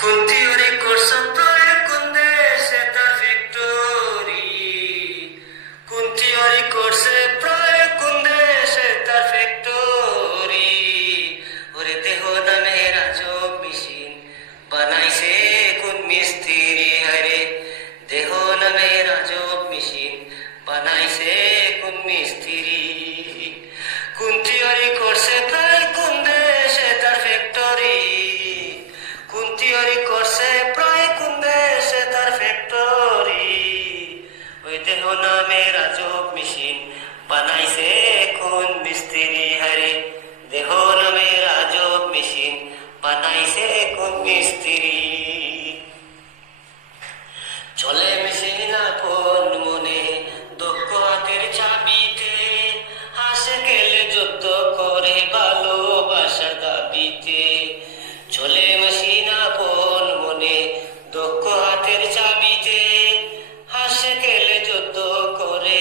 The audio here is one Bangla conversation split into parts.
কোন থিওরি কোর্স প্রয়োগ কোন দেশে তার ফ্যাক্টরি, কোন থিওরি কোর্সে প্রয়োগ কোন দেশে তার ফ্যাক্টরি। ওরে দেহ নামের আজব মেশিন বানাইছে কোন মিস্ত্রি, হায়রে দেহ নামের আজব মেশিন বানাইছে কোন মিস্ত্রি। কোন থিওরি কোর্সে প্রয়োগ কোন দেশে তার ফ্যাক্টরি, কোন থিওরি কোর্সে প্রয়োগ কোন দেশে তার ফ্যাক্টরি। ওই দেহ নামের আজব মেশিন বানাইছে কোন মিস্ত্রি, হায়রে দেহ নামের আজব মেশিন বানাইছে কোন মিস্ত্রি। চলে মেশিন আপন মনে দক্ষ হাতের চাবিতে, হাসে গেলে যুদ্ধ করে ভালোবাসার দাবিতে। চলে মেশিন আপন মনে দক্ষ হাতের চাবিতে, হাসে গেলে যুদ্ধ করে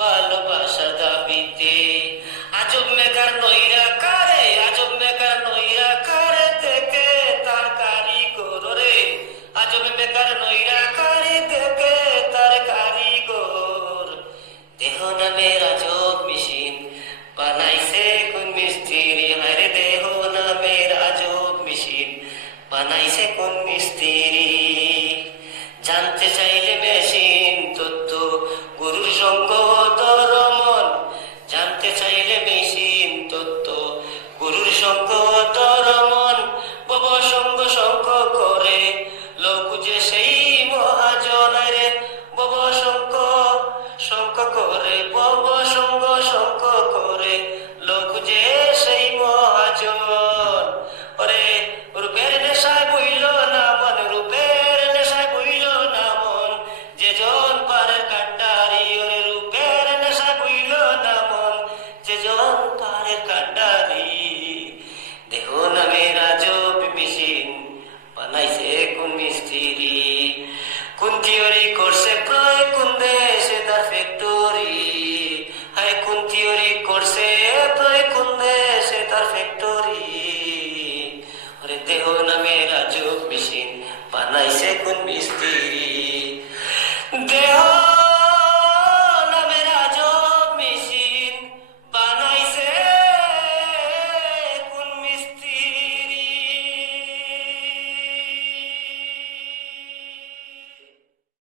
ভালোবাসার দাবিতে। আজব মেকার নইরা কারে, আজব মেকার নইরা কারে দেখে তার কারিগর রে, আজব মেকার নইরা কারি দেখে তার কারিগর। দেহ নামের আজব মেশিন বানাইছে কোন মিস্ত্রি, হায়রে দেহ নামের আজব মেশিন বানাইছে কোন মিস্ত্রি। জানতে চাইলে মেশিন